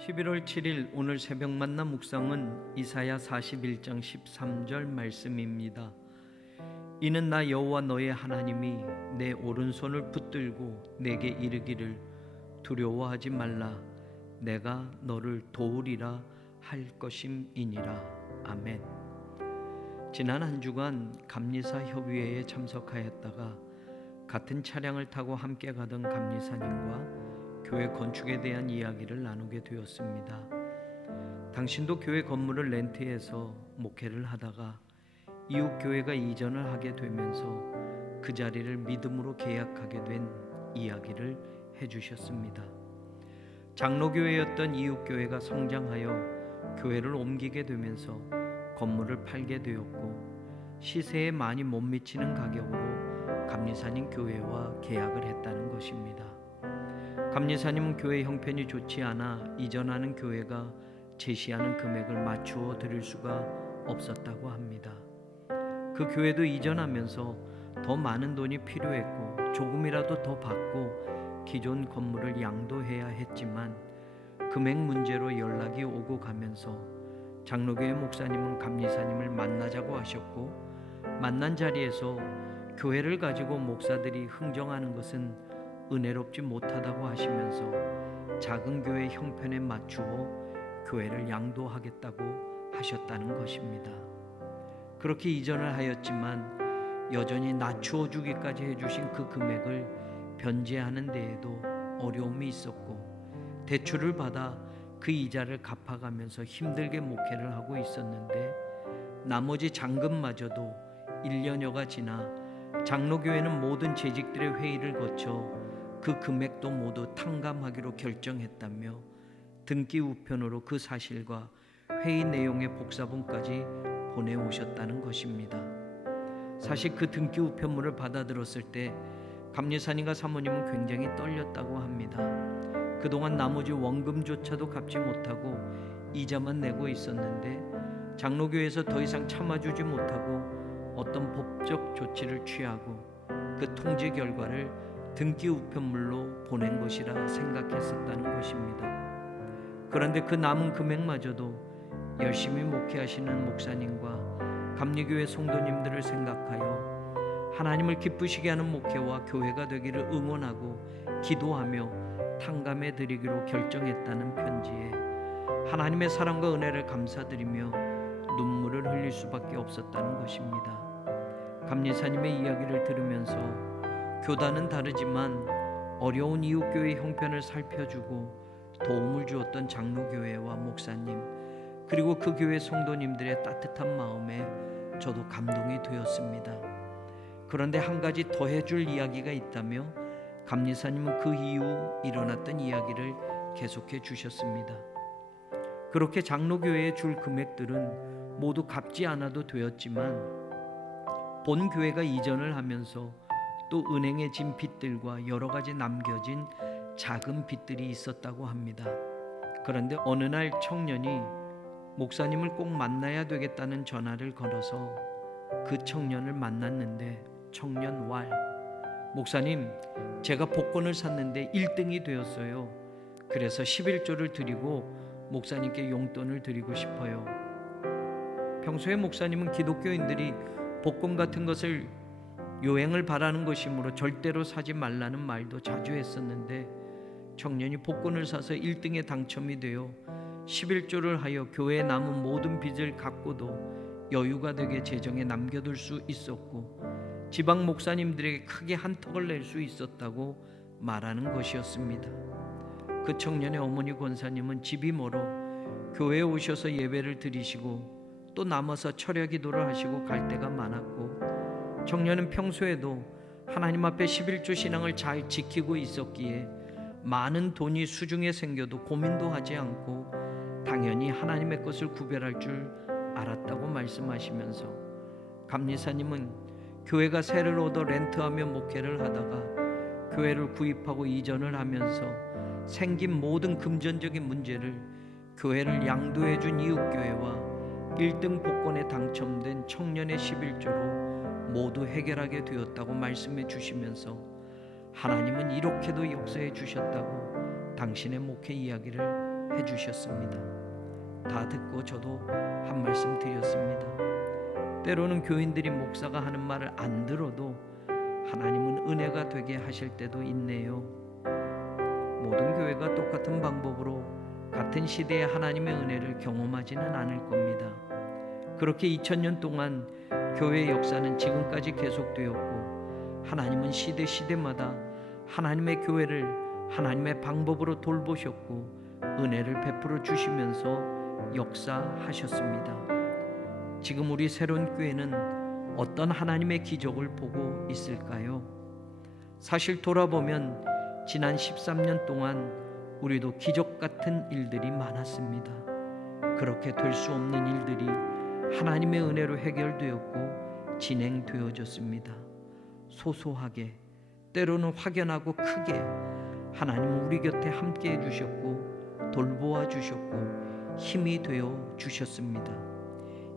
11월 7일 오늘 새벽 만나 묵상은 이사야 41장 13절 말씀입니다. 이는 나 여호와 너의 하나님이 내 오른손을 붙들고 내게 이르기를 두려워하지 말라 내가 너를 도우리라 할 것임이니라. 아멘. 지난 한 주간 감리사 협의회에 참석하였다가 같은 차량을 타고 함께 가던 감리사님과 교회 건축에 대한 이야기를 나누게 되었습니다. 당신도 교회 건물을 렌트해서 목회를 하다가 이웃 교회가 이전을 하게 되면서 그 자리를 믿음으로 계약하게 된 이야기를 해주셨습니다. 장로교회였던 이웃 교회가 성장하여 교회를 옮기게 되면서 건물을 팔게 되었고 시세에 많이 못 미치는 가격으로 감리사님 교회와 계약을 했다는 것입니다. 감리사님은 교회 형편이 좋지 않아 이전하는 교회가 제시하는 금액을 맞추어 드릴 수가 없었다고 합니다. 그 교회도 이전하면서 더 많은 돈이 필요했고 조금이라도 더 받고 기존 건물을 양도해야 했지만 금액 문제로 연락이 오고 가면서 장로교회 목사님은 감리사님을 만나자고 하셨고 만난 자리에서 교회를 가지고 목사들이 흥정하는 것은 은혜롭지 못하다고 하시면서 작은 교회 형편에 맞추어 교회를 양도하겠다고 하셨다는 것입니다. 그렇게 이전을 하였지만 여전히 낮추어 주기까지 해주신 그 금액을 변제하는 데에도 어려움이 있었고 대출을 받아 그 이자를 갚아가면서 힘들게 목회를 하고 있었는데 나머지 잔금마저도 1년여가 지나 장로교회는 모든 재직들의 회의를 거쳐 그 금액도 모두 탕감하기로 결정했다며 등기 우편으로 그 사실과 회의 내용의 복사본까지 보내오셨다는 것입니다. 사실 그 등기 우편물을 받아들었을 때 감리사님과 사모님은 굉장히 떨렸다고 합니다. 그동안 나머지 원금조차도 갚지 못하고 이자만 내고 있었는데 장로교회에서 더 이상 참아주지 못하고 어떤 법적 조치를 취하고 그 통지 결과를 등기 우편물로 보낸 것이라 생각했었다는 것입니다. 그런데 그 남은 금액마저도 열심히 목회하시는 목사님과 감리교회 성도님들을 생각하여 하나님을 기쁘시게 하는 목회와 교회가 되기를 응원하고 기도하며 탕감해 드리기로 결정했다는 편지에 하나님의 사랑과 은혜를 감사드리며 눈물을 흘릴 수밖에 없었다는 것입니다. 감리사님의 이야기를 들으면서 교단은 다르지만 어려운 이웃교회 형편을 살펴주고 도움을 주었던 장로교회와 목사님 그리고 그 교회 성도님들의 따뜻한 마음에 저도 감동이 되었습니다. 그런데 한 가지 더 해줄 이야기가 있다며 감리사님은 그 이후 일어났던 이야기를 계속해 주셨습니다. 그렇게 장로교회에 줄 금액들은 모두 갚지 않아도 되었지만 본 교회가 이전을 하면서 또 은행에 진 빚들과 여러 가지 남겨진 작은 빚들이 있었다고 합니다. 그런데 어느 날 청년이 목사님을 꼭 만나야 되겠다는 전화를 걸어서 그 청년을 만났는데 청년 왈 목사님 제가 복권을 샀는데 1등이 되었어요. 그래서 11조를 드리고 목사님께 용돈을 드리고 싶어요. 평소에 목사님은 기독교인들이 복권 같은 것을 요행을 바라는 것이므로 절대로 사지 말라는 말도 자주 했었는데 청년이 복권을 사서 1등에 당첨이 되어 11조를 하여 교회에 남은 모든 빚을 갚고도 여유가 되게 재정에 남겨둘 수 있었고 지방 목사님들에게 크게 한턱을 낼 수 있었다고 말하는 것이었습니다. 그 청년의 어머니 권사님은 집이 멀어 교회에 오셔서 예배를 드리시고 또 남아서 철야 기도를 하시고 갈 때가 많았고 청년은 평소에도 하나님 앞에 11조 신앙을 잘 지키고 있었기에 많은 돈이 수중에 생겨도 고민도 하지 않고 당연히 하나님의 것을 구별할 줄 알았다고 말씀하시면서 감리사님은 교회가 세를 얻어 렌트하며 목회를 하다가 교회를 구입하고 이전을 하면서 생긴 모든 금전적인 문제를 교회를 양도해 준 이웃교회와 1등 복권에 당첨된 청년의 11조로 모두 해결하게 되었다고 말씀해 주시면서 하나님은 이렇게도 역사해 주셨다고 당신의 목회 이야기를 해주셨습니다. 다 듣고 저도 한 말씀 드렸습니다. 때로는 교인들이 목사가 하는 말을 안 들어도 하나님은 은혜가 되게 하실 때도 있네요. 모든 교회가 똑같은 방법으로 같은 시대의 하나님의 은혜를 경험하지는 않을 겁니다. 그렇게 2000년 동안 교회의 역사는 지금까지 계속되었고, 하나님은 시대마다 하나님의 교회를 하나님의 방법으로 돌보셨고 은혜를 베풀어 주시면서 역사하셨습니다. 지금 우리 새로운 교회는 어떤 하나님의 기적을 보고 있을까요? 사실 돌아보면 지난 13년 동안 우리도 기적 같은 일들이 많았습니다. 그렇게 될 수 없는 일들이 하나님의 은혜로 해결되었고 진행되어졌습니다. 소소하게, 때로는 확연하고 크게 하나님은 우리 곁에 함께 해주셨고 돌보아 주셨고 힘이 되어 주셨습니다.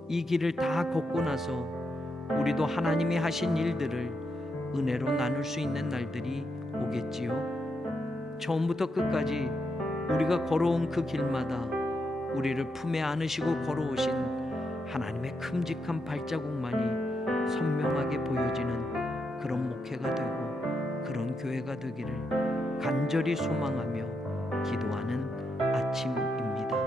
이 길을 다 걷고 나서 우리도 하나님이 하신 일들을 은혜로 나눌 수 있는 날들이 오겠지요. 처음부터 끝까지 우리가 걸어온 그 길마다 우리를 품에 안으시고 걸어오신 하나님의 큼직한 발자국만이 선명하게 보여지는 그런 목회가 되고 그런 교회가 되기를 간절히 소망하며 기도하는 아침입니다.